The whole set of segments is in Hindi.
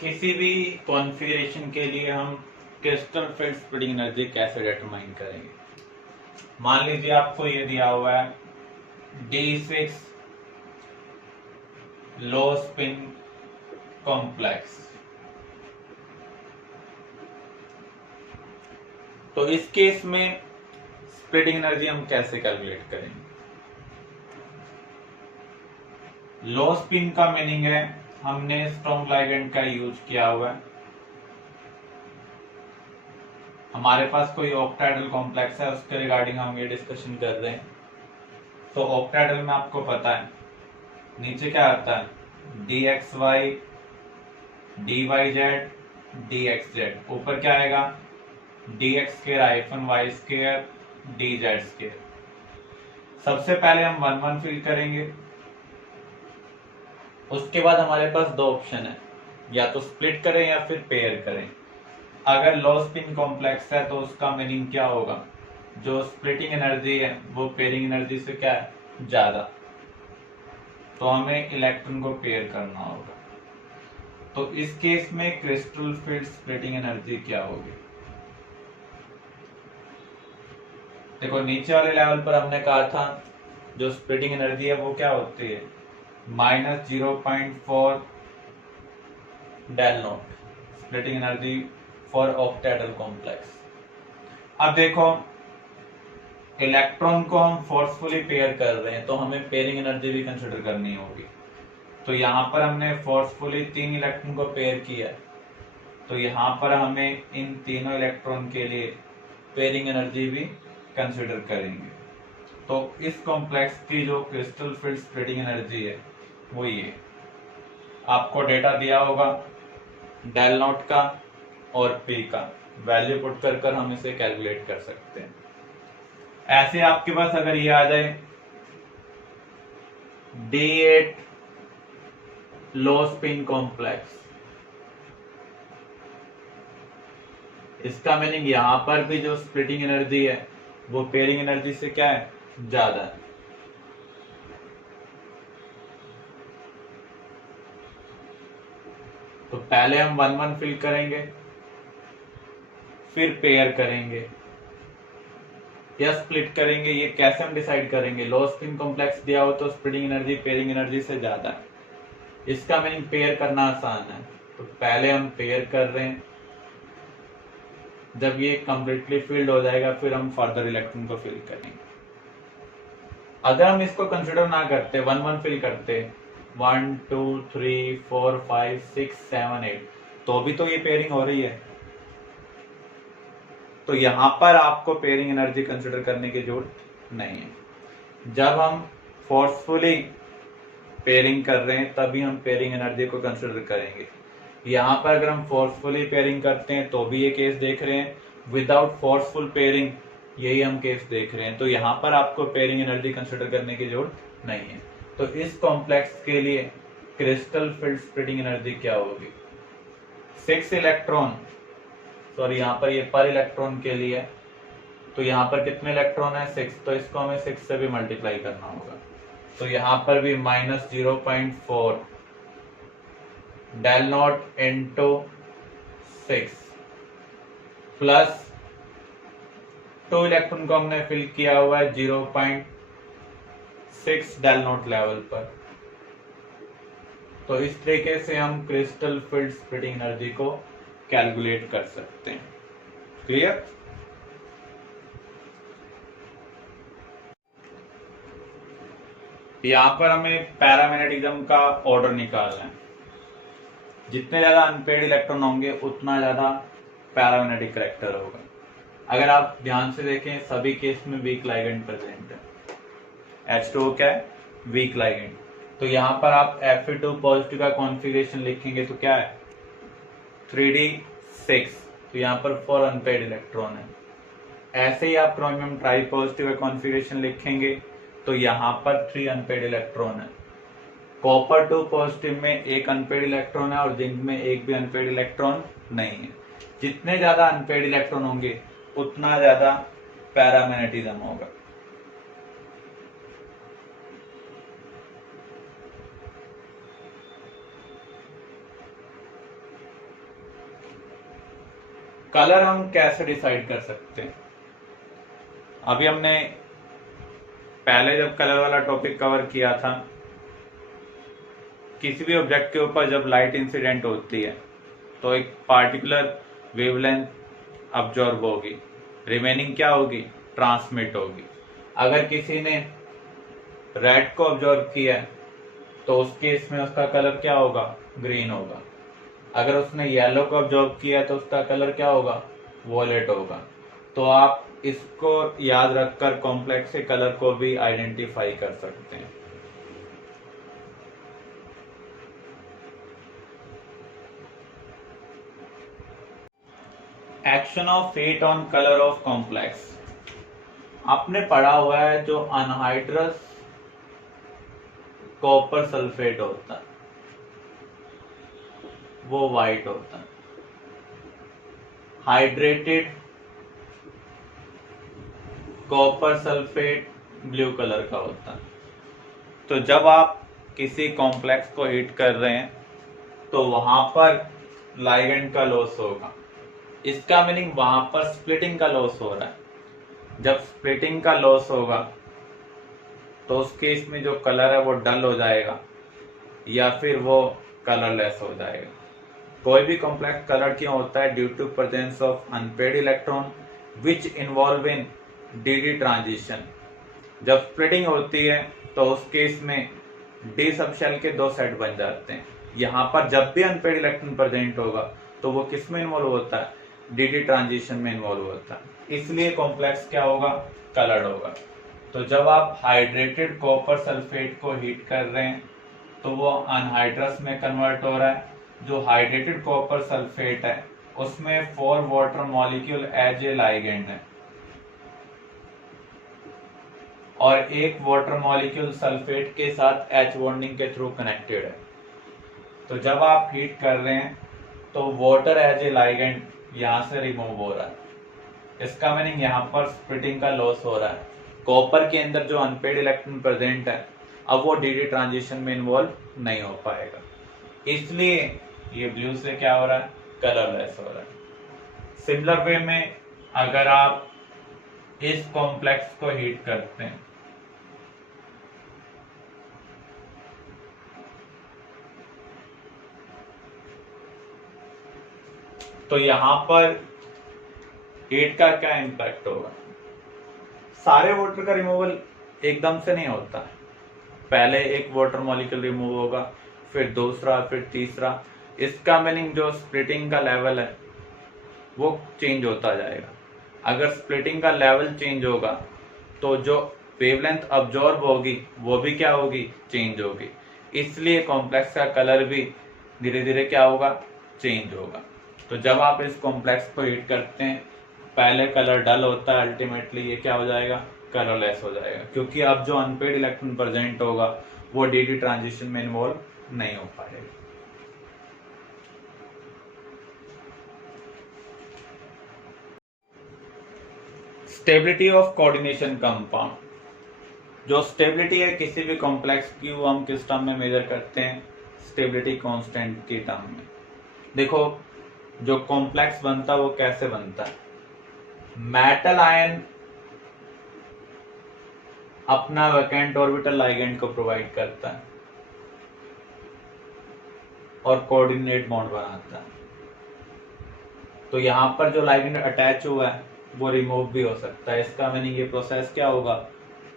किसी भी कॉन्फ़िगरेशन के लिए हम क्रिस्टल फील्ड स्प्लिटिंग एनर्जी कैसे डिटरमाइन करेंगे। मान लीजिए आपको ये दिया हुआ है D6 लो स्पिन कॉम्प्लेक्स, तो इस केस में स्प्लिटिंग एनर्जी हम कैसे कैलकुलेट करेंगे। लो स्पिन का मीनिंग है हमने स्ट्रॉन्ग लाइगेंड का यूज किया हुआ है, हमारे पास कोई ऑक्टाहेड्रल कॉम्प्लेक्स है उसके रिगार्डिंग हम ये डिस्कशन कर रहे हैं। तो ऑक्टाहेड्रल में आपको पता है नीचे क्या आता है dxy dyz dxz, ऊपर क्या आएगा dx2-y2 dz2। सबसे पहले हम 1 1 फिल करेंगे, उसके बाद हमारे पास दो ऑप्शन है, या तो स्प्लिट करें या फिर पेयर करें। अगर लो स्पिन कॉम्प्लेक्स है तो उसका मीनिंग क्या होगा, जो स्प्लिटिंग एनर्जी है वो पेयरिंग एनर्जी से क्या है ज्यादा, तो हमें इलेक्ट्रॉन को पेयर करना होगा। तो इस केस में क्रिस्टल फील्ड स्प्लिटिंग एनर्जी क्या होगी। देखो नीचे वाले लेवल पर हमने कहा था जो स्प्लिटिंग एनर्जी है वो क्या होती है -0.4 del naught splitting energy for octahedral complex. अब देखो इलेक्ट्रॉन को हम फोर्सफुली पेयर कर रहे हैं तो हमें पेयरिंग एनर्जी भी कंसिडर करनी होगी। तो यहाँ पर हमने फोर्सफुली 3 इलेक्ट्रॉन को पेयर किया, तो यहाँ पर हमें इन तीनों इलेक्ट्रॉन के लिए पेयरिंग एनर्जी भी कंसिडर करेंगे। तो इस कॉम्प्लेक्स की जो क्रिस्टल फील्ड स्प्लिटिंग एनर्जी है वो ये आपको डेटा दिया होगा डेल नॉट का और पी का, वैल्यू पुट कर हम इसे कैलकुलेट कर सकते हैं। ऐसे आपके पास अगर ये आ जाए D8 लो स्पिन कॉम्प्लेक्स, इसका मीनिंग यहां पर भी जो स्प्लिटिंग एनर्जी है वो पेयरिंग एनर्जी से क्या है ज्यादा है। तो पहले हम 1 1 फिल करेंगे, फिर पेयर करेंगे या स्प्लिट करेंगे। ये कैसे हम डिसाइड करेंगे, लो स्पिन कॉम्प्लेक्स दिया हो तो स्प्लिटिंग एनर्जी पेयरिंग एनर्जी से ज्यादा है, इसका मीनिंग पेयर करना आसान है। तो पहले हम पेयर कर रहे हैं, जब ये कंप्लीटली फिल्ड हो जाएगा फिर हम फर्दर इलेक्ट्रॉन को फिल करेंगे। अगर हम इसको कंसिडर ना करते 1 1 फिल करते 1 2 3 4 5 6 7 8, तो भी तो ये पेयरिंग हो रही है। तो यहां पर आपको पेयरिंग एनर्जी कंसिडर करने की जरूरत नहीं है। जब हम फोर्सफुली पेयरिंग कर रहे हैं तभी हम पेयरिंग एनर्जी को कंसिडर करेंगे। यहाँ पर अगर हम फोर्सफुली पेयरिंग करते हैं तो भी ये केस देख रहे हैं, विदाउट फोर्सफुल पेयरिंग यही हम केस देख रहे हैं। तो यहाँ पर आपको पेयरिंग एनर्जी कंसिडर करने की जरूरत नहीं है। तो इस कॉम्प्लेक्स के लिए क्रिस्टल फील्ड स्प्लिटिंग एनर्जी क्या होगी 6 इलेक्ट्रॉन, सॉरी यहाँ पर ये पर इलेक्ट्रॉन के लिए, तो यहाँ पर कितने इलेक्ट्रॉन है 6, तो इसको हमें 6 से भी मल्टीप्लाई करना होगा। तो यहाँ पर भी -0.4 del naught into 6 plus 2 electron को हमने फिल किया हुआ है 0.6 डेल नॉट लेवल पर। तो इस तरीके से हम क्रिस्टल फील्ड स्प्लिटिंग एनर्जी को कैलकुलेट कर सकते हैं। क्लियर। यहां पर हमें पैरामैग्नेटिज्म का ऑर्डर निकालना है। जितने ज्यादा अनपेड इलेक्ट्रॉन होंगे उतना ज्यादा पैरामैग्नेटिक करैक्टर होगा। अगर आप ध्यान से देखें सभी केस में वीक लाइगेंड प्रेजेंट है। H2O क्या है वीक लाइगेंड। तो यहाँ पर आप Fe2 पॉजिटिव का कॉन्फ़िगरेशन लिखेंगे तो क्या है 3d6, तो यहाँ पर 4 अनपेड इलेक्ट्रॉन है। ऐसे ही आप क्रोमियम ट्राई पॉजिटिव का कॉन्फ़िगरेशन लिखेंगे तो यहाँ पर 3 अनपेड इलेक्ट्रॉन है। कॉपर 2 पॉजिटिव में 1 अनपेड इलेक्ट्रॉन है और जिंक में 1 भी अनपेड इलेक्ट्रॉन नहीं है। जितने ज्यादा अनपेड इलेक्ट्रॉन होंगे उतना ज्यादा पैरामैग्नेटिज्म होगा। कलर हम कैसे डिसाइड कर सकते हैं? अभी हमने पहले जब कलर वाला टॉपिक कवर किया था, किसी भी ऑब्जेक्ट के ऊपर जब लाइट इंसिडेंट होती है तो एक पार्टिकुलर वेवलेंथ अब्जॉर्ब होगी, रिमेनिंग क्या होगी? ट्रांसमिट होगी। अगर किसी ने रेड को ऑब्जॉर्व किया है तो उस केस में उसका कलर क्या होगा? ग्रीन होगा। अगर उसने येलो को ऑब्जॉर्व किया तो उसका कलर क्या होगा? वॉयलेट होगा। तो आप इसको याद रखकर कॉम्प्लेक्स के कलर को भी आइडेंटिफाई कर सकते हैं। Action of heat on colour of complex. आपने पढ़ा हुआ है जो अनहाइड्रस कॉपर सल्फेट होता है वो वाइट होता है, hydrated copper sulphate blue colour का होता है। तो जब आप किसी कॉम्प्लेक्स को हीट कर रहे हैं तो वहां पर लाइगेंड का लॉस होगा। इसका मीनिंग वहां पर स्प्लिटिंग का लॉस हो रहा है। जब स्प्लिटिंग का लॉस होगा तो उस केस में जो कलर है वो डल हो जाएगा या फिर वो कलरलेस हो जाएगा। कोई भी कॉम्प्लेक्स कलर क्यों होता है? Due to presence of unpaired electron which involve in D transition. जब स्प्लिटिंग होती है तो उस केस में डी सबशेल के दो सेट बन जाते हैं। यहाँ पर जब भी अनपेड इलेक्ट्रॉन प्रेजेंट होगा तो वो किस में इन्वॉल्व होता है? डी ट्रांजिशन में इन्वॉल्व होता है। इसलिए कॉम्प्लेक्स क्या होगा? कलर्ड होगा। तो जब आप हाइड्रेटेड कॉपर सल्फेट को हीट कर रहे हैं तो वो अनहाइड्रस में कन्वर्ट हो रहा है। जो हाइड्रेटेड कॉपर सल्फेट है उसमें 4 water molecule as a ligand है और एक वाटर मॉलिक्यूल सल्फेट के साथ H बॉन्डिंग के थ्रू कनेक्टेड है। तो जब आप हीट कर रहे हैं तो वाटर एज ए लाइगेंड यहां से रिमूव हो रहा है। इसका मीनिंग यहाँ पर स्प्लिटिंग का लॉस हो रहा है। कॉपर के अंदर जो अनपेड इलेक्ट्रॉन प्रेजेंट है अब वो डी ट्रांजिशन में इन्वॉल्व नहीं हो पाएगा। इसलिए ये ब्लू से क्या हो रहा है? कलरलेस हो रहा है। सिमिलर वे में अगर आप इस कॉम्प्लेक्स को हीट करते हैं तो यहां पर हीट का क्या इम्पैक्ट होगा? सारे वाटर का रिमूवल एकदम से नहीं होता। पहले एक वाटर मॉलिक्यूल रिमूव होगा, फिर दूसरा, फिर तीसरा। इसका मीनिंग जो स्प्लिटिंग का लेवल है वो चेंज होता जाएगा। अगर स्प्लिटिंग का लेवल चेंज होगा तो जो वेवलेंथ अब्जॉर्ब होगी वो भी क्या होगी? चेंज होगी। इसलिए कॉम्प्लेक्स का कलर भी धीरे धीरे क्या होगा? चेंज होगा। तो जब आप इस कॉम्प्लेक्स को हीट करते हैं पहले कलर डल होता है, अल्टीमेटली ये क्या हो जाएगा? कलरलेस हो जाएगा, क्योंकि अब जो अनपेड इलेक्ट्रॉन प्रेजेंट होगा वो डी ट्रांजिशन में इन्वॉल्व नहीं हो पाएगा। Stability of coordination compound. जो स्टेबिलिटी है किसी भी कॉम्प्लेक्स की वो हम किस टर्म में मेजर करते हैं? स्टेबिलिटी कांस्टेंट की टर्म में। देखो जो कॉम्प्लेक्स बनता है वो कैसे बनता है? मेटल आयन अपना वैकेंट ऑर्बिटल लाइगेंड को प्रोवाइड करता है और कोऑर्डिनेट बॉन्ड बनाता है। तो यहां पर जो लाइगेंड अटैच हुआ है वो रिमूव भी हो सकता है। इसका मीनिंग ये प्रोसेस क्या होगा?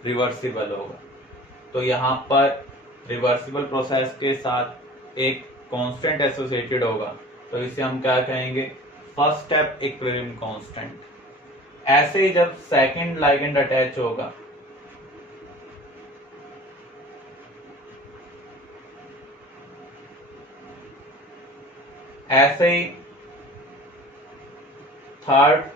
रिवर्सिबल होगा। तो यहाँ पर रिवर्सिबल प्रोसेस के साथ एक कांस्टेंट एसोसिएटेड होगा, तो इसे हम क्या कहेंगे? First step equilibrium constant. ऐसे ही जब सेकंड लाइगेंड अटैच होगा ऐसे ही थर्ड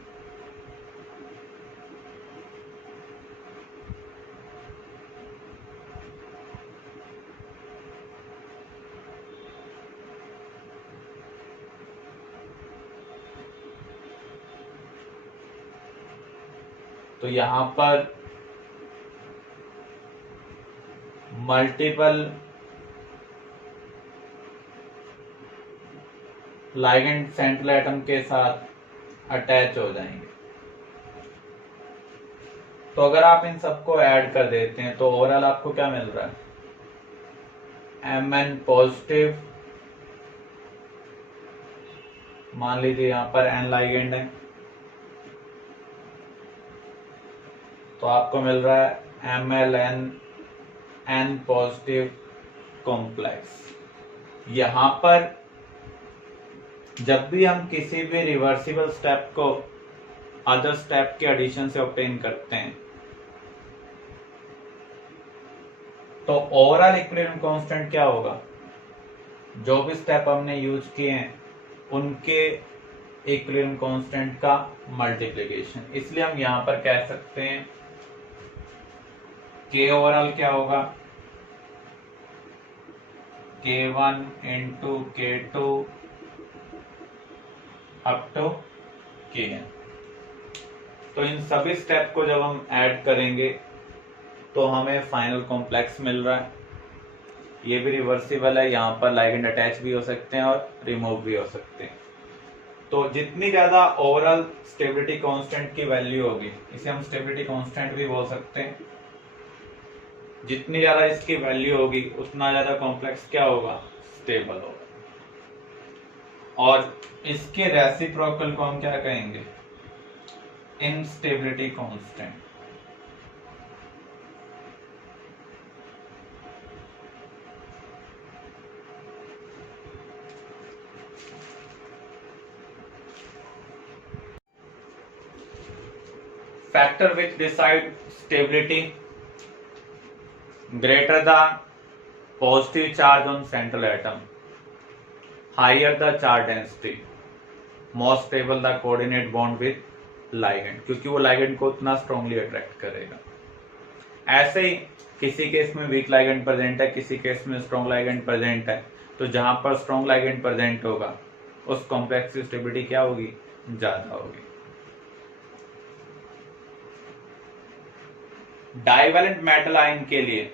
तो यहां पर मल्टीपल लाइगेंड सेंट्रल एटम के साथ अटैच हो जाएंगे। तो अगर आप इन सबको ऐड कर देते हैं तो ओवरऑल आपको क्या मिल रहा है, Mn पॉजिटिव, मान लीजिए यहां पर N लाइगेंड है, तो आपको मिल रहा है MlN N पॉजिटिव कॉम्प्लेक्स। यहां पर जब भी हम किसी भी रिवर्सिबल स्टेप को अदर स्टेप के एडिशन से ऑब्टेन करते हैं तो ओवरऑल इक्विलिब्रियम कांस्टेंट क्या होगा, जो भी स्टेप हमने यूज किए हैं उनके इक्विलिब्रियम कांस्टेंट का मल्टीप्लिकेशन। इसलिए हम यहां पर कह सकते हैं के ओवरऑल क्या होगा, K1 into K2 up to Kn। तो इन सभी स्टेप को जब हम ऐड करेंगे तो हमें फाइनल कॉम्प्लेक्स मिल रहा है। ये भी रिवर्सिबल है, यहाँ पर लाइगेंड अटैच भी हो सकते हैं और रिमूव भी हो सकते हैं। तो जितनी ज्यादा ओवरऑल स्टेबिलिटी कांस्टेंट की वैल्यू होगी, इसे हम स्टेबिलिटी कांस्टेंट भी बोल सकते हैं, जितनी ज्यादा इसकी वैल्यू होगी उतना ज्यादा कॉम्प्लेक्स क्या होगा, स्टेबल होगा। और इसके रेसिप्रोकल को हम क्या कहेंगे, instability constant. Factor which decide stability greater the positive charge on central atom, higher the charge density, more stable the coordinate bond with ligand, क्योंकि वो ligand को उतना strongly attract करेगा। ऐसे ही किसी केस में वीक ligand प्रेजेंट है, किसी केस में स्ट्रॉन्ग ligand प्रेजेंट है, तो जहां पर स्ट्रॉन्ग ligand प्रेजेंट होगा उस कॉम्प्लेक्स की स्टेबिलिटी क्या होगी, ज्यादा होगी। डाइवैलेंट मेटल आयन के लिए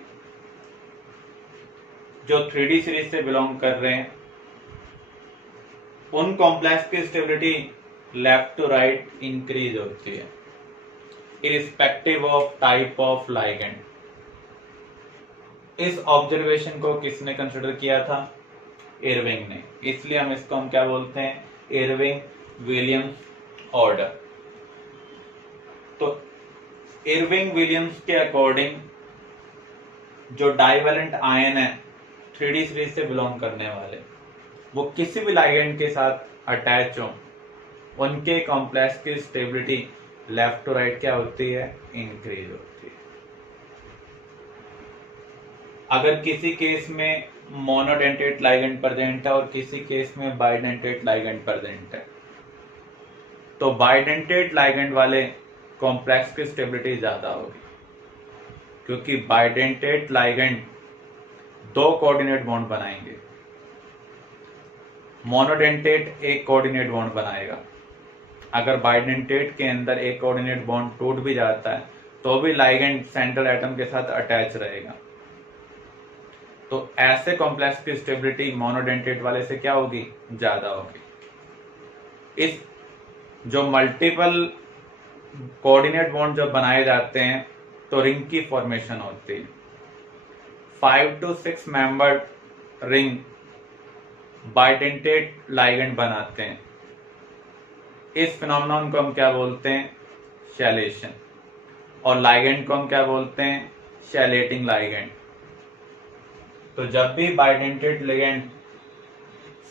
जो 3D सीरीज से बिलोंग कर रहे हैं उन कॉम्प्लेक्स की stability left to right increase होती है irrespective of type of ligand. इस ऑब्जर्वेशन को किसने कंसिडर किया था, इरविंग ने। इसलिए हम इसको हम क्या बोलते हैं, इरविंग विलियम्स ऑर्डर। तो इरविंग विलियम्स के अकॉर्डिंग जो डाइवैलेंट आयन है 3D सीरीज से बिलोंग करने वाले, वो किसी भी लाइगेंड के साथ अटैच हो, उनके कॉम्प्लेक्स की स्टेबिलिटी लेफ्ट टू राइट क्या होती है, इंक्रीज होती है। अगर किसी केस में मोनोडेंटेट लाइगेंड प्रेजेंट है और किसी केस में बाइडेंटेट लाइगेंड प्रेजेंट है, तो बाइडेंटेट लाइगेंड वाले कॉम्प्लेक्स की स्टेबिलिटी ज्यादा होगी, क्योंकि बाइडेंटेट लाइगेंड दो कोऑर्डिनेट बॉन्ड बनाएंगे, मोनोडेंटेट एक कोऑर्डिनेट बॉन्ड बनाएगा। अगर बाइडेंटेट के अंदर एक कोऑर्डिनेट बॉन्ड टूट भी जाता है तो भी लाइगेंड सेंट्रल एटम के साथ अटैच रहेगा। तो ऐसे कॉम्प्लेक्स की स्टेबिलिटी मोनोडेंटेट वाले से क्या होगी, ज्यादा होगी। इस जो मल्टीपल कोऑर्डिनेट बॉन्ड जब बनाए जाते हैं तो रिंग की फॉर्मेशन होती है। 5 to 6 membered ring bidentate ligand बनाते हैं। इस फिनोमेनन को हम क्या बोलते हैं, शैलेशन। और लाइगेंड को हम क्या बोलते हैं, शैलेटिंग लाइगेंड। तो जब भी बाइडेंटेट लिगेंड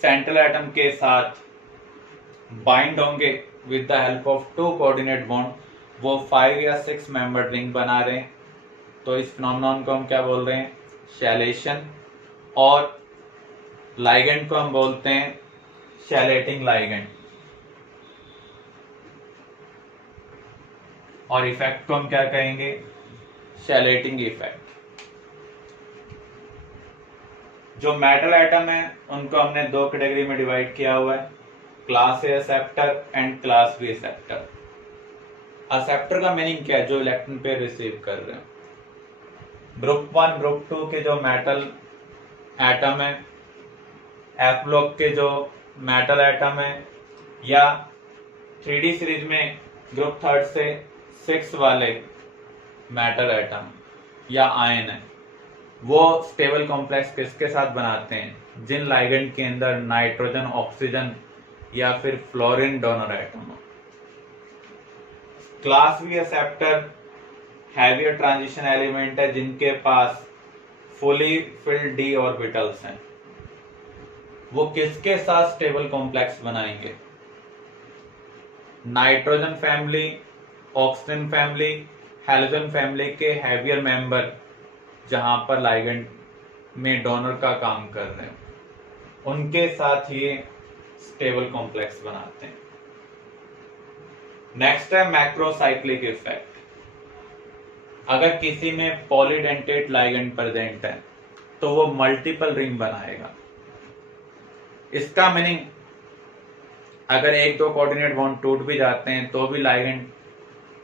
सेंट्रल एटम के साथ बाइंड होंगे with the help of two coordinate bond, वो 5 या 6 मेंबर्ड रिंग बना रहे हैं, तो इस फिनोमेनन को हम क्या बोल रहे हैं, शैलेशन। और लाइगेंड को हम बोलते हैं शैलेटिंग लाइगेंड। और इफेक्ट को हम क्या कहेंगे, शैलेटिंग इफेक्ट। जो मेटल एटम है उनको हमने दो कैटेगरी में डिवाइड किया हुआ है, class A acceptor and class B acceptor. Acceptor का मीनिंग क्या है, जो इलेक्ट्रॉन पेयर रिसीव कर रहे हैं। ग्रुप 1 ग्रुप 2 के जो मेटल एटम है, एफ ब्लॉक के जो मेटल एटम है, या 3D सीरीज में ग्रुप थर्ड से 6 वाले मेटल एटम या आयन है, वो स्टेबल कॉम्प्लेक्स किसके साथ बनाते हैं? जिन लाइगेंड के अंदर नाइट्रोजन, ऑक्सीजन या फिर फ्लोरीन डोनर एटम हो। Class B acceptor heavier transition element है जिनके पास फुली फिल्ड डी ऑर्बिटल्स हैं। वो किसके साथ स्टेबल कॉम्प्लेक्स बनाएंगे? Nitrogen family, oxygen family, halogen family के हैवियर मेंबर जहां पर लाइगेंड में डोनर का काम कर रहे हैं, उनके साथ ये स्टेबल कॉम्प्लेक्स बनाते हैं। नेक्स्ट है मैक्रोसाइक्लिक इफेक्ट। अगर किसी में पॉलीडेंटेट लाइगेंड प्रेजेंट है तो वो मल्टीपल रिंग बनाएगा। इसका मीनिंग, अगर एक दो कोऑर्डिनेट बॉन्ड टूट भी जाते हैं तो भी लाइगेंड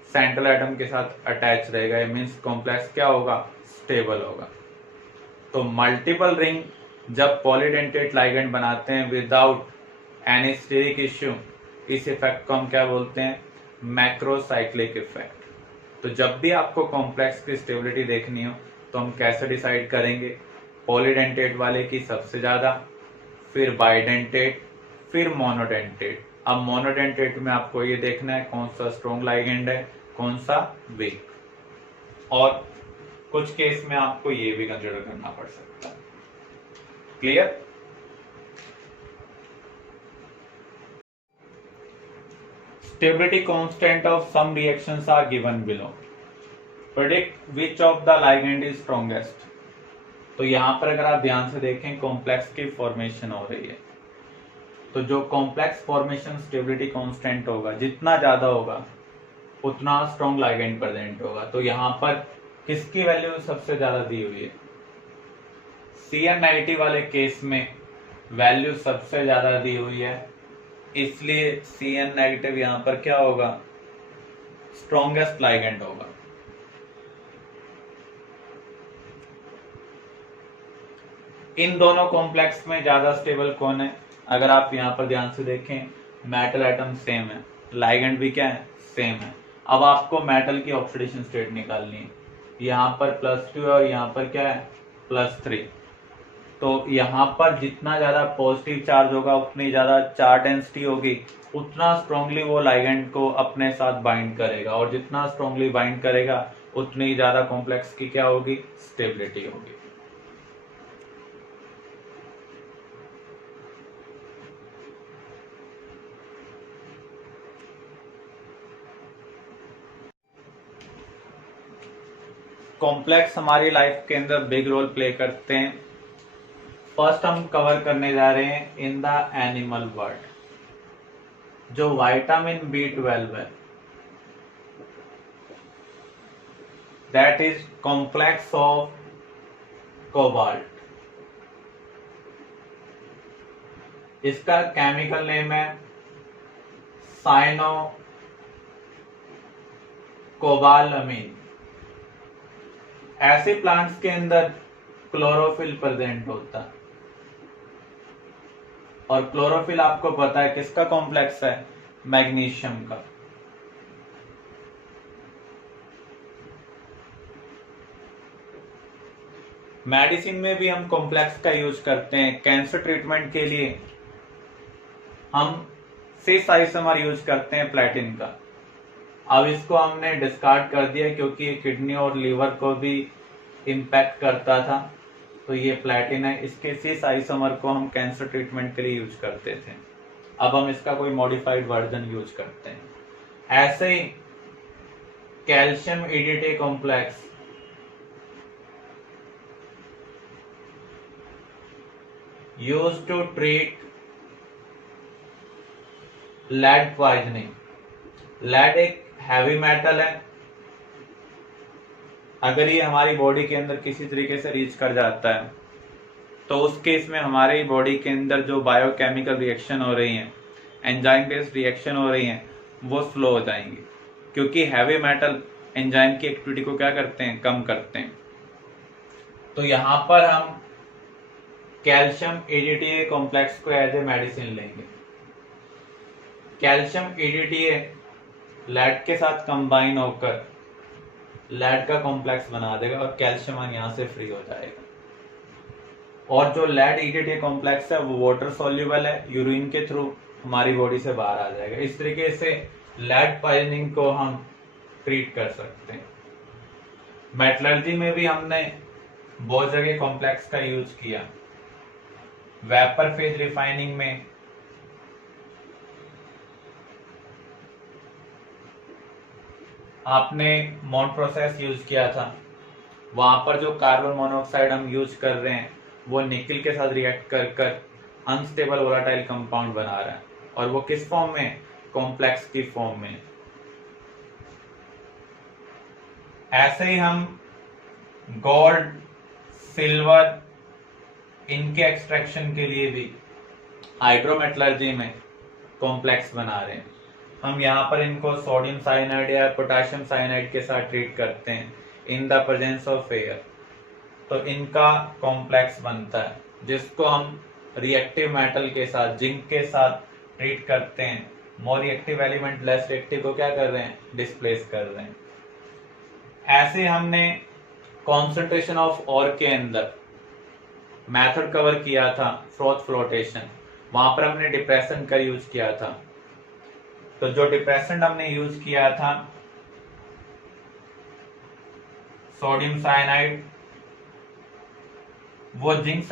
सेंट्रल एटम के साथ अटैच रहेगा। मीन्स कॉम्प्लेक्स क्या होगा? स्टेबल होगा। तो मल्टीपल रिंग जब पॉलीडेंटेट लाइगेंड बनाते हैं विदाउट एनी स्टेरिक इश्यू, इस इफेक्ट को हम क्या बोलते हैं? Macrocyclic effect. तो जब भी आपको कॉम्प्लेक्स की स्टेबिलिटी देखनी हो तो हम कैसे डिसाइड करेंगे? पॉलीडेंटेट वाले की सबसे ज्यादा, फिर बाइडेंटेट, फिर मोनोडेंटेट। अब मोनोडेंटेट में आपको ये देखना है कौन सा स्ट्रॉन्ग लाइगेंड है, कौन सा वीक, और कुछ केस में आपको ये भी कंसिडर करना पड़ सकता है। Clear? Stability constant of some reactions are given below. Predict which of the ligand is strongest. तो यहां पर अगर आप ध्यान से देखें कॉम्प्लेक्स की फॉर्मेशन हो रही है, तो जो कॉम्प्लेक्स फॉर्मेशन स्टेबिलिटी कांस्टेंट होगा, जितना ज्यादा होगा उतना स्ट्रॉन्ग लाइगेंड प्रेजेंट होगा। तो यहां पर किसकी वैल्यू सबसे ज्यादा दी हुई है? Cn नेगेटिव वाले केस में वैल्यू सबसे ज्यादा दी हुई है, इसलिए Cn नेगेटिव यहां पर क्या होगा? स्ट्रॉन्गेस्ट लाइगेंड होगा। इन दोनों कॉम्प्लेक्स में ज्यादा स्टेबल कौन है? अगर आप यहां पर ध्यान से देखें, मेटल एटम सेम है, लाइगेंड भी क्या है? सेम है। अब आपको मेटल की ऑक्सीडेशन स्टेट निकालनी है। यहां पर +2 और यहां पर क्या है? +3। तो यहाँ पर जितना ज्यादा पॉजिटिव चार्ज होगा उतनी ज्यादा चार्ज डेंसिटी होगी, उतना स्ट्रांगली वो लाइगेंड को अपने साथ बाइंड करेगा, और जितना स्ट्रांगली बाइंड करेगा उतनी ज्यादा कॉम्प्लेक्स की क्या होगी? स्टेबिलिटी होगी। कॉम्प्लेक्स हमारी लाइफ के अंदर बिग रोल प्ले करते हैं। फर्स्ट हम कवर करने जा रहे हैं इन द एनिमल वर्ल्ड। जो विटामिन B12 है, that is complex of cobalt. इसका केमिकल नेम है साइनो कोबालामीन। ऐसे प्लांट्स के अंदर क्लोरोफिल प्रेजेंट होता है, और क्लोरोफिल आपको पता है किसका कॉम्प्लेक्स है? मैग्नीशियम का। मेडिसिन में भी हम कॉम्प्लेक्स का यूज करते हैं। कैंसर ट्रीटमेंट के लिए हम सिस आइसोमर यूज करते हैं प्लेटिन का। अब इसको हमने डिस्कार्ड कर दिया क्योंकि ये किडनी और लीवर को भी इम्पैक्ट करता था, तो ये प्लेटिन है। इसके सिस आइसोमर को हम कैंसर ट्रीटमेंट के लिए यूज करते थे। अब हम इसका कोई मॉडिफाइड वर्जन यूज करते हैं। ऐसे ही calcium EDTA complex use to treat lead poisoning. Lead एक हैवी मेटल है, अगर ये हमारी बॉडी के अंदर किसी तरीके से रीच कर जाता है तो उस केस में हमारी बॉडी के अंदर जो बायोकेमिकल रिएक्शन हो रही हैं, एंजाइम बेस्ड रिएक्शन हो रही हैं, वो स्लो हो जाएंगी, क्योंकि हैवी मेटल एंजाइम की एक्टिविटी को क्या करते हैं? कम करते हैं। तो यहां पर हम कैल्शियम EDTA कॉम्प्लेक्स को एज ए मेडिसिन लेंगे। कैल्शियम EDTA लेड के साथ कंबाइन होकर लेड का कॉम्प्लेक्स बना देगा और कैल्शियम आयन यहाँ से फ्री हो जाएगा। और जो लेड EDTA कॉम्प्लेक्स है वो वाटर सॉल्युबल है, यूरिन के थ्रू हमारी बॉडी से बाहर आ जाएगा। इस तरीके से लेड पॉइजनिंग को हम ट्रीट कर सकते हैं। मेटलर्जी में भी हमने बहुत जगह कॉम्प्लेक्स का यूज किया। वेपर फेज रिफाइनिंग में आपने मॉन प्रोसेस यूज किया था, वहां पर जो कार्बन मोनोऑक्साइड हम यूज कर रहे हैं वो निकल के साथ रिएक्ट कर कर अनस्टेबल वोलाटाइल कंपाउंड बना रहा है, और वो किस फॉर्म में? कॉम्प्लेक्स की फॉर्म में। ऐसे ही हम गोल्ड, सिल्वर, इनके एक्सट्रैक्शन के लिए भी हाइड्रोमेटलर्जी में कॉम्प्लेक्स बना रहे हैं। हम यहाँ पर इनको सोडियम साइनाइड या पोटेशियम साइनाइड के साथ ट्रीट करते हैं in the presence of air, तो इनका कॉम्प्लेक्स बनता है जिसको हम रिएक्टिव मेटल के साथ, जिंक के साथ ट्रीट करते हैं। More reactive element less reactive को क्या कर रहे हैं? डिस्प्लेस कर रहे हैं। ऐसे हमने कॉन्सेंट्रेशन ऑफ ओर के अंदर मेथड कवर किया था फ्रोथ फ्लोटेशन, वहां पर हमने डिप्रेशन का यूज किया था। तो जो डिप्रेशन हमने यूज किया था सोडियम साइनाइड, वो जिंक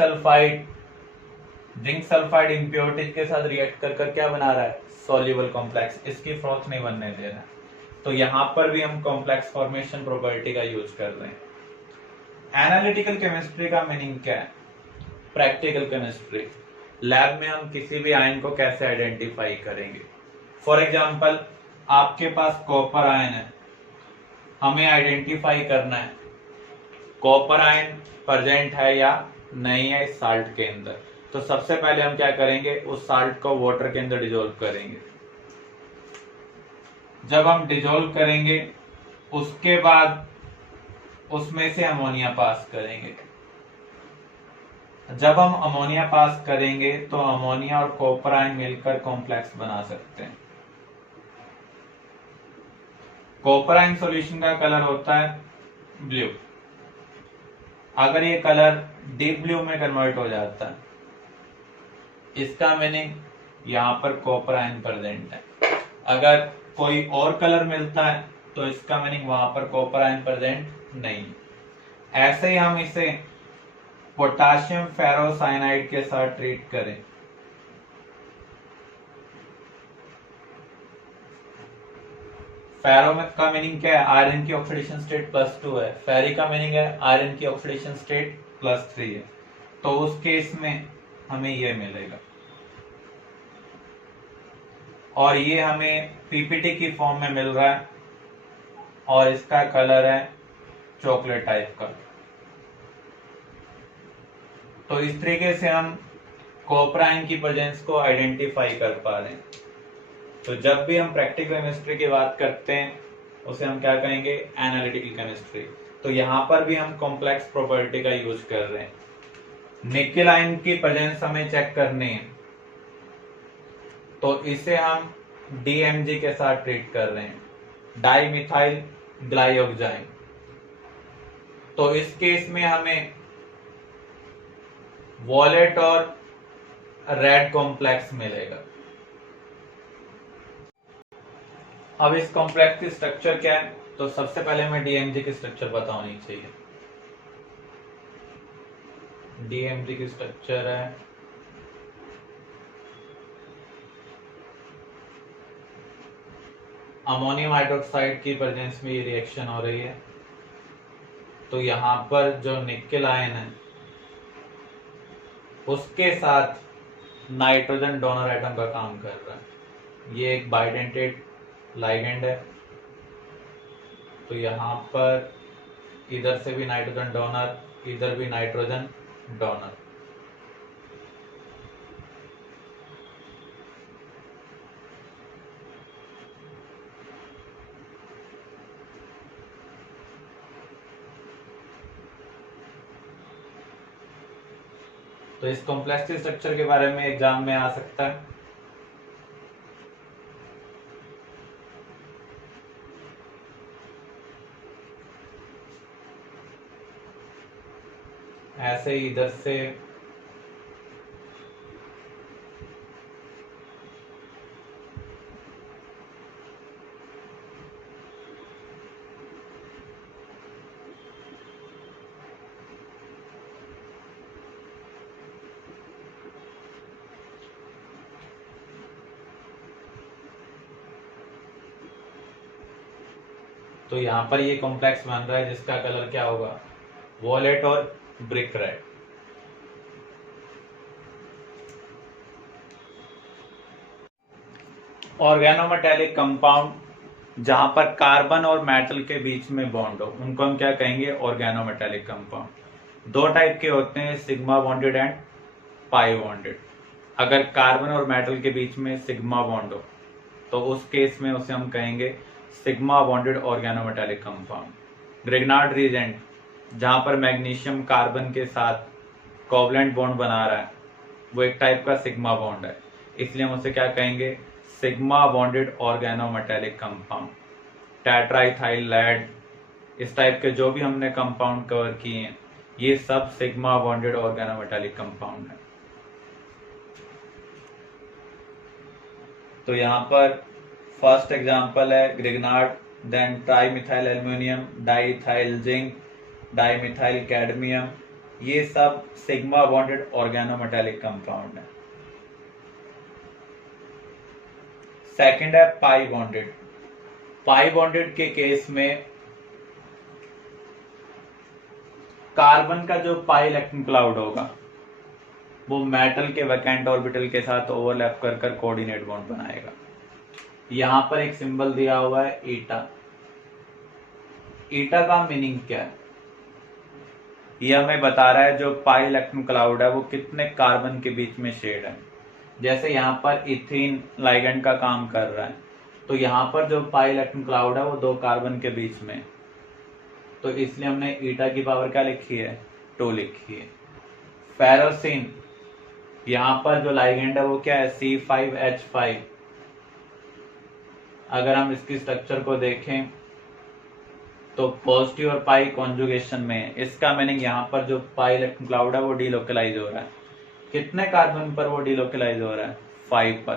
सल्फाइड इम्प्योरिटीज के साथ रिएक्ट कर कर क्या बना रहा है? Soluble complex. इसकी फ्रोथ नहीं बनने दे रहा है। तो यहां पर भी हम कॉम्प्लेक्स फॉर्मेशन प्रॉपर्टी का यूज कर रहे हैं। एनालिटिकल केमिस्ट्री का मीनिंग क्या है? Practical chemistry. लैब में हम किसी भी आयन को कैसे आइडेंटिफाई करेंगे? फॉर एग्जाम्पल, आपके पास कॉपर आयन है, हमें आइडेंटिफाई करना है कॉपर आयन प्रेजेंट है या नहीं है इस साल्ट के अंदर। तो सबसे पहले हम क्या करेंगे? उस साल्ट को वाटर के अंदर डिजोल्व करेंगे। जब हम डिजोल्व करेंगे उसके बाद उसमें से अमोनिया पास करेंगे। जब हम अमोनिया पास करेंगे तो अमोनिया और कॉपर आयन मिलकर कॉम्प्लेक्स बना सकते हैं। कॉपर आयन सॉल्यूशन का कलर होता है ब्लू। अगर ये कलर डीप ब्लू में कन्वर्ट हो जाता है, इसका मीनिंग यहाँ पर कॉपर आयन प्रेजेंट है। अगर कोई और कलर मिलता है तो इसका मीनिंग वहां पर कॉपर आयन प्रेजेंट नहीं। ऐसे ही हम इसे पोटाशियम फेरोसाइनाइड के साथ ट्रीट करें, फेरो में का मीनिंग क्या है? आयरन की ऑक्सीडेशन स्टेट +2 है। फेरी का मीनिंग है आयरन की ऑक्सीडेशन स्टेट +3 है। तो उस केस में हमें ये मिलेगा, और ये हमें पीपीटी की फॉर्म में मिल रहा है, और इसका कलर है चॉकलेट टाइप का। तो इस तरीके से हम कॉपर आयन की प्रेजेंस को आइडेंटिफाई कर पा रहे हैं। तो जब भी हम प्रैक्टिकल केमिस्ट्री की बात करते हैं उसे हम क्या कहेंगे? Analytical chemistry. तो यहां पर भी हम कॉम्प्लेक्स प्रॉपर्टी का यूज कर रहे हैं। निकेल आयन की प्रेजेंस हमें चेक करनी है, तो इसे हम DMG के साथ ट्रीट कर रहे हैं, डाई मिथाइल ग्लाइऑक्साइड। तो इस केस में हमें वॉलेट और रेड कॉम्प्लेक्स मिलेगा। अब इस कॉम्प्लेक्स की स्ट्रक्चर क्या है? तो सबसे पहले हमें DMG की स्ट्रक्चर पता होनी चाहिए। DMG की स्ट्रक्चर है अमोनियम हाइड्रोक्साइड की प्रेजेंस में ये रिएक्शन हो रही है। तो यहां पर जो निकेल आयन है उसके साथ नाइट्रोजन डोनर एटम का काम कर रहा है। ये एक बाइडेंटेड लाइगेंड है। तो यहां पर इधर से भी नाइट्रोजन डोनर, इधर भी नाइट्रोजन डोनर। तो इस कॉम्प्लेक्स स्ट्रक्चर के बारे में एग्जाम में आ सकता है। ऐसे ही इधर से तो यहाँ पर ये कॉम्प्लेक्स बन रहा है जिसका कलर क्या होगा, वॉलेट और ब्रिक रेड। ऑर्गेनोमेटेलिक कंपाउंड जहां पर कार्बन और मेटल के बीच में बॉन्ड हो उनको हम क्या कहेंगे, ऑर्गेनोमेटेलिक कंपाउंड। दो टाइप के होते हैं, sigma bonded and pi bonded. अगर कार्बन और मेटल के बीच में सिग्मा बॉन्ड हो तो उस केस में उसे हम कहेंगे sigma bonded organometallic compound. Grignard reagent जहां पर मैग्नीशियम कार्बन के साथ कोवलेंट बॉन्ड बना रहा है वो एक टाइप का सिग्मा बॉन्ड है, इसलिए हम उसे क्या कहेंगे, sigma bonded organometallic compound. Tetraethyl lead, इस टाइप के जो भी हमने कंपाउंड कवर किए हैं ये सब सिग्मा बॉन्डेड ऑर्गेनोमेटेलिक कंपाउंड है। तो यहाँ पर फर्स्ट एग्जांपल है Grignard, then trimethyl aluminium, diethyl zinc, dimethyl cadmium, ये सब सिग्मा बॉन्डेड ऑर्गेनोमेटेलिक कंपाउंड है। सेकंड है पाई बॉन्डेड। पाई बॉन्डेड के केस में कार्बन का जो पाई इलेक्ट्रॉन क्लाउड होगा वो मेटल के वैकेंट ऑर्बिटल के साथ ओवरलैप कर कर कोऑर्डिनेट बॉन्ड बनाएगा। यहां पर एक सिंबल दिया हुआ है ईटा। ईटा का मीनिंग क्या है, यह हमें बता रहा है जो पाई इलेक्ट्रॉन क्लाउड है वो कितने कार्बन के बीच में शेड है। जैसे यहाँ पर इथीन लाइगेंड का काम कर रहा है तो यहाँ पर जो पाई इलेक्ट्रॉन क्लाउड है वो दो कार्बन के बीच में, तो इसलिए हमने ईटा की पावर क्या लिखी है, 2 लिखी है। फेरोसिन, यहाँ पर जो लाइगेंड है वो क्या है, C5H5। अगर हम इसकी स्ट्रक्चर को देखें तो पॉजिटिव और पाई कॉन्जुगेशन में है। इसका मीनिंग यहाँ पर जो पाई इलेक्ट्रॉन क्लाउड है वो डीलोकलाइज हो रहा है। कितने कार्बन पर वो डीलोकलाइज हो रहा है, 5 पर।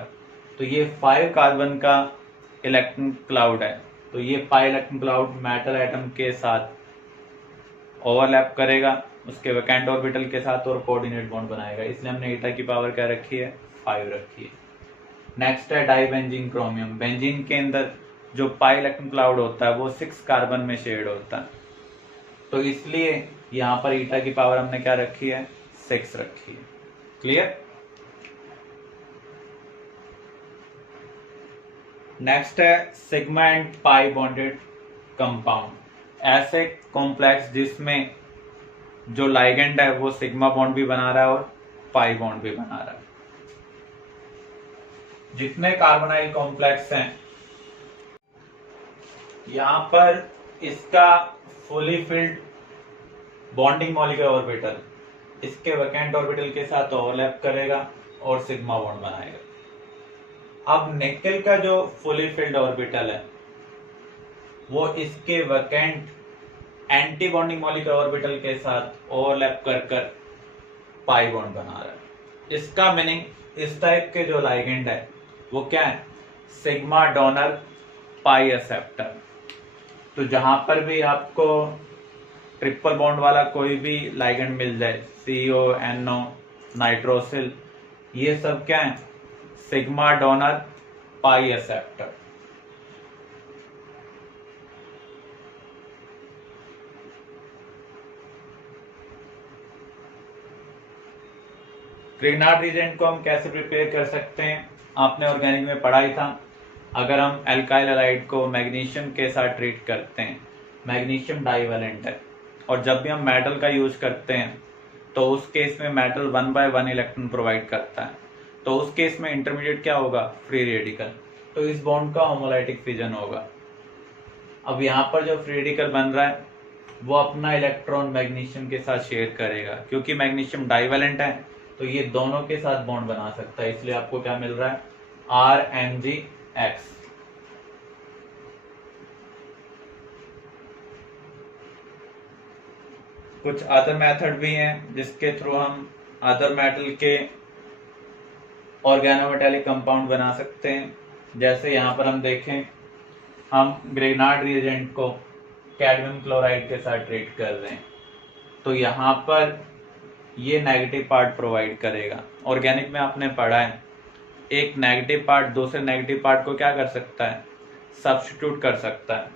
तो ये 5 कार्बन का इलेक्ट्रॉन क्लाउड है, तो ये pi electron cloud metal atom के साथ ओवरलैप करेगा उसके वैकेंट ऑर्बिटल के साथ और कोऑर्डिनेट बॉन्ड बनाएगा, इसलिए हमने ईटा की पावर क्या रखी है, 5 रखी है। नेक्स्ट है डाइबेंजीन क्रोमियम। बेंजीन के अंदर जो पाई इलेक्ट्रॉन क्लाउड होता है वो 6 कार्बन में शेड होता है, तो इसलिए यहाँ पर ईटा की पावर हमने क्या रखी है, 6 रखी है। क्लियर। नेक्स्ट है sigma and pi bonded compound. ऐसे कॉम्प्लेक्स जिसमें जो लाइगेंड है वो सिग्मा बॉन्ड भी बना रहा है और पाई बॉन्ड भी बना रहा है। जितने कार्बोनाइल कॉम्प्लेक्स हैं यहां पर इसका fully filled bonding molecular orbital इसके वैकेंट ऑर्बिटल के साथ ओवरलैप करेगा और सिग्मा बॉन्ड बनाएगा। अब निकेल का जो फुली फिल्ड ऑर्बिटल है वो इसके vacant anti bonding molecular orbital के साथ ओवरलैप कर कर पाई बॉन्ड बना रहा है। इसका मीनिंग इस टाइप के जो लाइगेंड है वो क्या है, सिग्मा डोनर पाई एक्सेप्टर। तो जहां पर भी आपको ट्रिपल बॉन्ड वाला कोई भी लाइगेंड मिल जाए, CO, NO, नाइट्रोसिल, ये सब क्या है, sigma donor pi acceptor. Grignard reagent को हम कैसे प्रिपेयर कर सकते हैं, आपने ऑर्गेनिक में पढ़ा ही था। अगर हम एल्काइल हैलाइड को मैग्नीशियम के साथ ट्रीट करते हैं, मैग्नीशियम डाइवेलेंट है, और जब भी हम मेटल का यूज करते हैं तो उस केस में मेटल 1/1 इलेक्ट्रॉन प्रोवाइड करता है, तो उस केस में इंटरमीडिएट क्या होगा, फ्री रेडिकल। तो इस बॉन्ड का होमोलाइटिक फिजन होगा। अब यहाँ पर जो फ्री रेडिकल बन रहा है वो अपना इलेक्ट्रॉन मैग्नीशियम के साथ शेयर करेगा, क्योंकि मैग्नीशियम डाइवेलेंट है तो ये दोनों के साथ बॉन्ड बना सकता है, इसलिए आपको क्या मिल रहा है, RMgX। कुछ अदर मेथड भी हैं जिसके थ्रू हम अदर मेटल के ऑर्गेनोमेटेलिक कंपाउंड बना सकते हैं। जैसे यहाँ पर हम देखें, हम ग्रेनार्ड रिएजेंट को कैडमियम क्लोराइड के साथ ट्रीट कर रहे हैं, तो यहाँ पर ये नेगेटिव पार्ट प्रोवाइड करेगा। ऑर्गेनिक में आपने पढ़ा है, एक नेगेटिव पार्ट दूसरे नेगेटिव पार्ट को क्या कर सकता है, सब्स्टिट्यूट कर सकता है,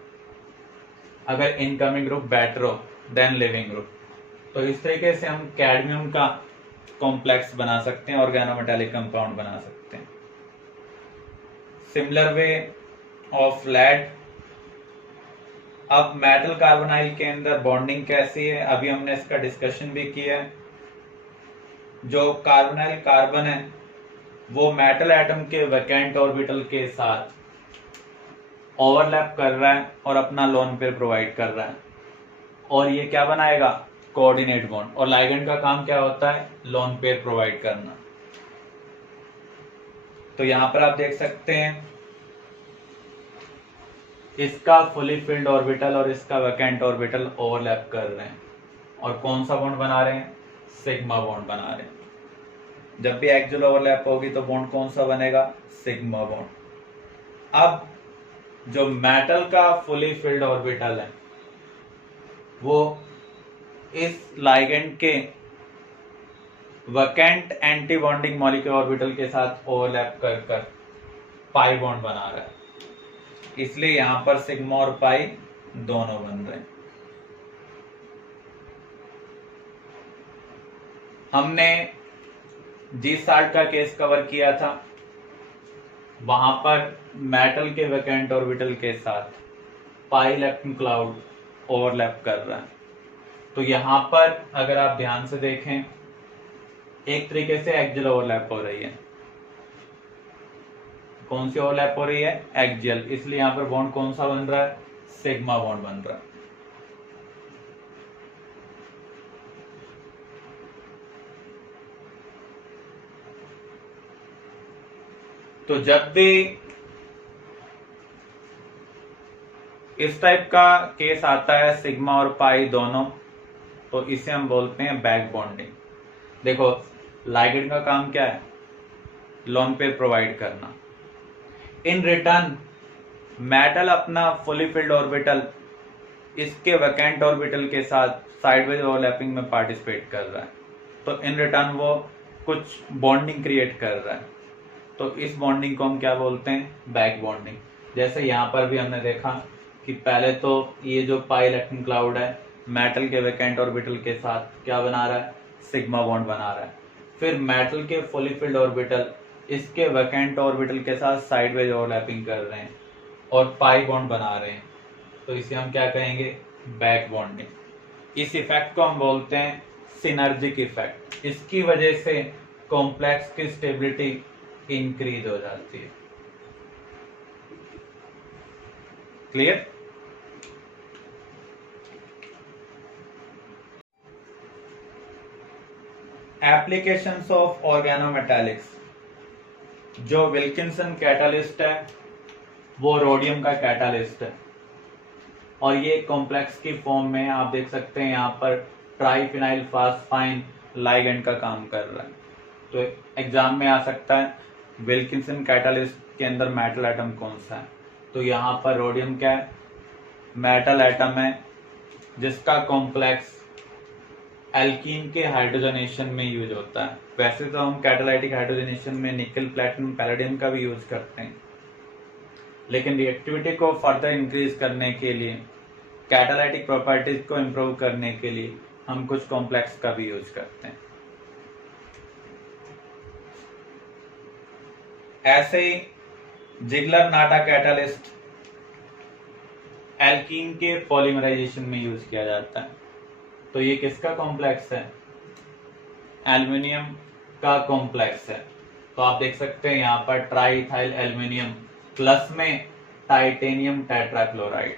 अगर इनकमिंग ग्रुप बेटर हो देन लिविंग ग्रुप। तो इस तरीके से हम कैडमियम का कॉम्प्लेक्स बना सकते हैं, ऑर्गेनोमेटेलिक कंपाउंड बना सकते हैं। Similar way of lead. अब मेटल कार्बोनाइल के अंदर बॉन्डिंग कैसी है, अभी हमने इसका डिस्कशन भी किया है। जो कार्बोनाइल कार्बन है वो मेटल एटम के वैकेंट ऑर्बिटल के साथ ओवरलैप कर रहा है और अपना लोन पेयर प्रोवाइड कर रहा है, और ये क्या बनाएगा, कोऑर्डिनेट बॉन्ड। और लाइगेंड का काम क्या होता है, लोन पेयर प्रोवाइड करना। तो यहां पर आप देख सकते हैं इसका फुली फिल्ड ऑर्बिटल और इसका वैकेंट ऑर्बिटल ओवरलैप कर रहे हैं, और कौन सा बॉन्ड बना रहे हैं, सिग्मा बॉन्ड बना रहे हैं। जब भी एक्सियल ओवरलैप होगी तो बॉन्ड कौन सा बनेगा, सिग्मा बॉन्ड। अब जो मेटल का फुली फिल्ड ऑर्बिटल है वो इस लाइगेंड के vacant anti bonding molecular orbital के साथ ओवरलैप कर कर पाई बॉन्ड बना रहा है, इसलिए यहां पर सिग्मा और पाई दोनों बन रहे हैं। हमने जी साल्ट का केस कवर किया था, वहां पर मेटल के वैकेंट ऑर्बिटल के साथ पाई इलेक्ट्रॉन क्लाउड ओवरलैप कर रहा है। तो यहां पर अगर आप ध्यान से देखें, एक तरीके से एक्सियल ओवरलैप हो रही है। कौन सी ओवरलैप हो रही है, एक्सियल, इसलिए यहां पर बॉन्ड कौन सा बन रहा है, सिग्मा बॉन्ड बन रहा है। तो जब भी इस टाइप का केस आता है सिग्मा और पाई दोनों, तो इसे हम बोलते हैं बैक बॉन्डिंग। देखो लाइगेंड का काम क्या है, लोन पेयर प्रोवाइड करना। इन रिटर्न मेटल अपना फुली फिल्ड ऑर्बिटल इसके वैकेंट ऑर्बिटल के साथ साइडवेज ओवरलैपिंग में पार्टिसिपेट कर रहा है, तो इन रिटर्न वो कुछ बॉन्डिंग क्रिएट कर रहा है। तो इस बॉन्डिंग को हम क्या बोलते हैं, बैक बॉन्डिंग। जैसे यहाँ पर भी हमने देखा कि पहले तो ये जो पाई इलेक्ट्रॉन क्लाउड है मेटल के वैकेंट ऑर्बिटल के साथ क्या बना रहा है, सिग्मा बॉन्ड बना रहा है। फिर मेटल के फुली फिल्ड ऑर्बिटल इसके वैकेंट ऑर्बिटल के साथ साइडवेज ओवरलैपिंग कर रहे हैं और पाई बॉन्ड बना रहे हैं, तो इसे हम क्या कहेंगे, बैक बॉन्डिंग। इस इफेक्ट को हम बोलते हैं सिनर्जिक इफेक्ट। इसकी वजह से कॉम्प्लेक्स की स्टेबिलिटी इंक्रीज हो जाती है। क्लियर। Applications of organometallics. जो विल्किंसन कैटालिस्ट है वो रोडियम का कैटालिस्ट है, और ये कॉम्प्लेक्स की फॉर्म में आप देख सकते हैं यहाँ पर ट्राइफिनाइल फास्फाइन लाइगेंड का काम कर रहा है। तो एग्जाम में आ सकता है विल्किंसन कैटालिस्ट के अंदर मेटल एटम कौन सा है, तो यहाँ पर रोडियम क्या है, मेटल एटम है जिसका कॉम्प्लेक्स एल्कीन के हाइड्रोजनेशन में यूज होता है। वैसे तो हम कैटालाइटिक हाइड्रोजनेशन में निकल, प्लैटिनम, पैलेडियम का भी यूज करते हैं, लेकिन रिएक्टिविटी को फर्दर इंक्रीज करने के लिए, कैटालाइटिक प्रॉपर्टीज को इंप्रूव करने के लिए हम कुछ कॉम्प्लेक्स का भी यूज करते हैं। ऐसे ही जिगलर नाटा कैटालिस्ट एल्कीन के पॉलीमराइजेशन में यूज किया जाता है। तो ये किसका कॉम्प्लेक्स है, एल्युमिनियम का कॉम्प्लेक्स है। तो आप देख सकते हैं यहाँ पर ट्राई इथाइल एल्युमिनियम प्लस में टाइटेनियम टेट्राक्लोराइड।